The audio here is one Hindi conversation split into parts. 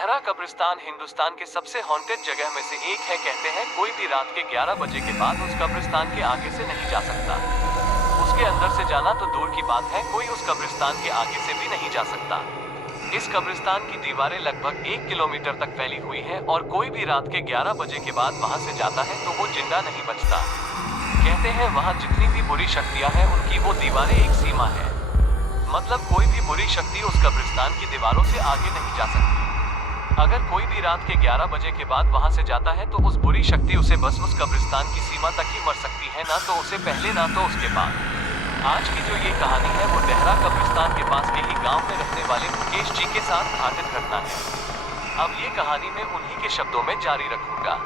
देहरा कब्रिस्तान हिंदुस्तान के सबसे हॉन्टेड जगह में से एक है। कहते हैं कोई भी रात के 11 बजे के बाद उस कब्रिस्तान के आगे से नहीं जा सकता। उसके अंदर से जाना तो दूर की बात है, कोई उस कब्रिस्तान के आगे से भी नहीं जा सकता। इस कब्रिस्तान की दीवारें लगभग 1 किलोमीटर तक फैली हुई हैं और कोई भी रात के 11 बजे के बाद वहां से जाता है तो वो जिंदा नहीं बचता। कहते हैं वहां जितनी भी बुरी शक्तियां हैं उनकी वो दीवारें एक सीमा है, मतलब कोई भी बुरी शक्ति उस कब्रिस्तान की दीवारों से आगे नहीं जा सकती। अगर कोई भी रात के 11 बजे के बाद वहां से जाता है तो उस बुरी शक्ति उसे बस उस कब्रिस्तान की सीमा तक ही मर सकती है, ना तो उसे पहले ना तो उसके बाद। आज की जो ये कहानी है वो देहरा कब्रिस्तान के पास के ही गांव में रहने वाले मुकेश जी के साथ घटित घटना है। अब ये कहानी मैं उन्हीं के शब्दों में जारी रखूंगा।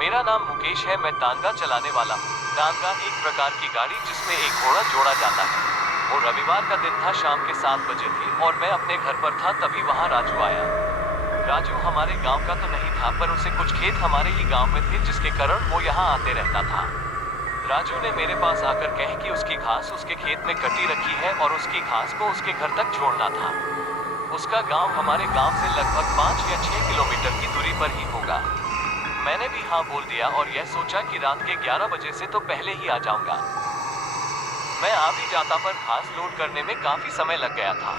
मेरा नाम मुकेश है, मैं टांगा चलाने वाला हूँ। टांगा एक प्रकार की गाड़ी जिसमें एक घोड़ा जोड़ा जाता है। वो रविवार का दिन था, शाम के 7 बजे थी और मैं अपने घर पर था, तभी वहाँ राजू आया। राजू हमारे गांव का तो नहीं था, पर उसे कुछ खेत हमारे ही गांव में थे जिसके कारण वो यहाँ आते रहता था। राजू ने मेरे पास आकर कहे कि उसकी घास उसके खेत में कटी रखी है और उसकी घास को उसके घर तक छोड़ना था। उसका गांव हमारे गांव से लगभग 5 या 6 किलोमीटर की दूरी पर ही होगा। मैंने भी हाँ बोल दिया और यह सोचा कि रात के 11 बजे से तो पहले ही आ जाऊंगा। मैं आ भी जाता, पर घास लोड करने में काफी समय लग गया था,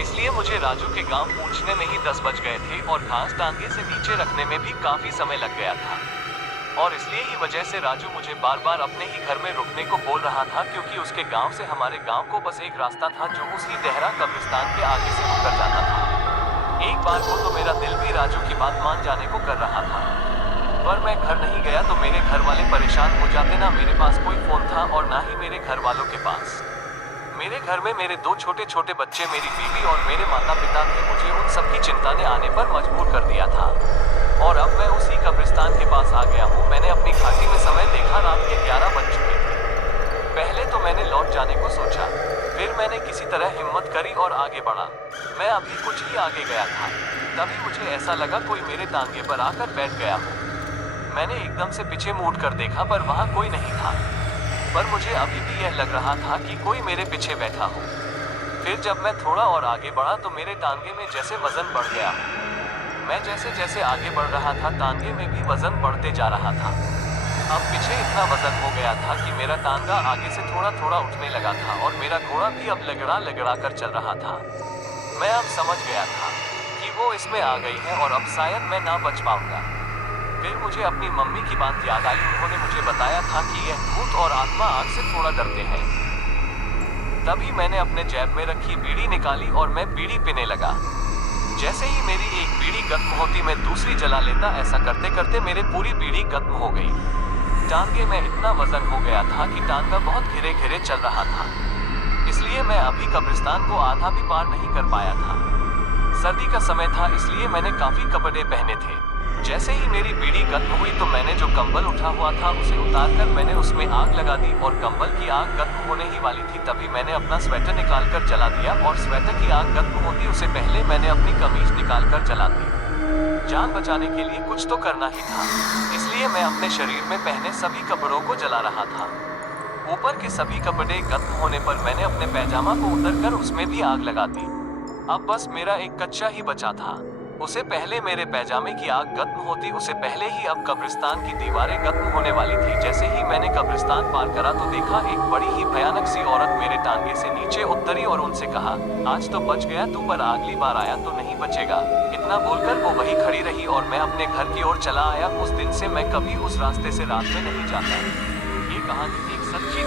इसलिए मुझे राजू के गांव पहुंचने में ही 10 बज गए थे और घास टांगे से नीचे रखने में भी काफी समय लग गया था। और इसलिए ही वजह से राजू मुझे बार बार अपने ही घर में रुकने को बोल रहा था, क्योंकि उसके गांव से हमारे गांव को बस एक रास्ता था जो उसी देहरा कब्रिस्तान के आगे से होकर जाता था। एक बार को तो मेरा दिल भी राजू की बात मान जाने को कर रहा था, पर मैं घर नहीं गया तो मेरे घर वाले परेशान हो जाते। ना मेरे पास कोई फोन था और ना ही मेरे घर वालों के पास। मेरे घर में मेरे 2 छोटे छोटे बच्चे, मेरी बीवी और मेरे माता पिता थे। मुझे उन सबकी चिंता ने आने पर मजबूर कर दिया था और अब मैं उसी कब्रिस्तान के पास आ गया हूँ। मैंने अपनी घाटी में समय देखा, रात के 11 बज चुके थे। पहले तो मैंने लौट जाने को सोचा, फिर मैंने किसी तरह हिम्मत करी और आगे बढ़ा। मैं अभी कुछ ही आगे गया था, तभी मुझे ऐसा लगा कोई मेरे टांगे पर आकर बैठ गया हो। मैंने एकदम से पीछे मुड़ कर देखा, पर वहाँ कोई नहीं था, पर मुझे अभी भी यह लग रहा था कि कोई मेरे पीछे बैठा हो। फिर जब मैं थोड़ा और आगे बढ़ा तो मेरे टांगे में जैसे वजन बढ़ गया। मैं जैसे जैसे आगे बढ़ रहा था टांगे में भी वजन बढ़ते जा रहा था। अब पीछे इतना वजन हो गया था कि मेरा टांगा आगे से थोड़ा थोड़ा उठने लगा था और मेरा घोड़ा भी अब लगड़ा लगड़ा कर चल रहा था। मैं अब समझ गया था कि वो इसमें आ गई है और अब शायद मैं ना बच पाऊंगा। फिर मुझे अपनी मम्मी की बात याद आई। उन्होंने मुझे बताया था कि यह भूत और आत्मा आग से थोड़ा डरते हैं। तभी मैंने अपने जेब में रखी बीड़ी निकाली और मैं बीड़ी पीने लगा। जैसे ही मेरी एक बीड़ी खत्म होती मैं दूसरी जला लेता। ऐसा करते करते मेरे पूरी बीड़ी खत्म हो गई। टांगे में इतना वजन हो गया था कि टांगा बहुत घिरे घिरे चल रहा था, इसलिए मैं अभी कब्रिस्तान को आधा भी पार नहीं कर पाया था। सर्दी का समय था, इसलिए मैंने काफी कपड़े पहने थे। जैसे ही मेरी बीड़ी खत्म हुई तो मैंने जो कंबल उठा हुआ था उसे उतारकर मैंने उसमें आग लगा दी और कंबल की आग खत्म होने ही वाली थी तभी मैंने अपना स्वेटर निकालकर जला दिया और स्वेटर की आग खत्म होती उससे पहले मैंने अपनी कमीज निकालकर जला दी। जान बचाने के लिए कुछ तो करना ही था, इसलिए मैं अपने शरीर में पहने सभी कपड़ों को जला रहा था। ऊपर के सभी कपड़े खत्म होने पर मैंने अपने पैजामा को उतारकर उसमें भी आग लगा दी। अब बस मेरा एक कच्चा ही बचा था। उसे पहले मेरे पैजामे की आग खत्म होती, उसे पहले ही अब कब्रिस्तान की दीवारें खत्म होने वाली थी। जैसे ही मैंने कब्रिस्तान पार करा तो देखा एक बड़ी ही भयानक सी औरत मेरे टांगे से नीचे उतरी और उनसे कहा, आज तो बच गया तू, पर अगली बार आया तो नहीं बचेगा। इतना बोलकर वो वहीं खड़ी रही और मैं अपने घर की ओर चला आया। उस दिन से मैं कभी उस रास्ते से रात में नहीं जाता। ये कहानी एक सच्ची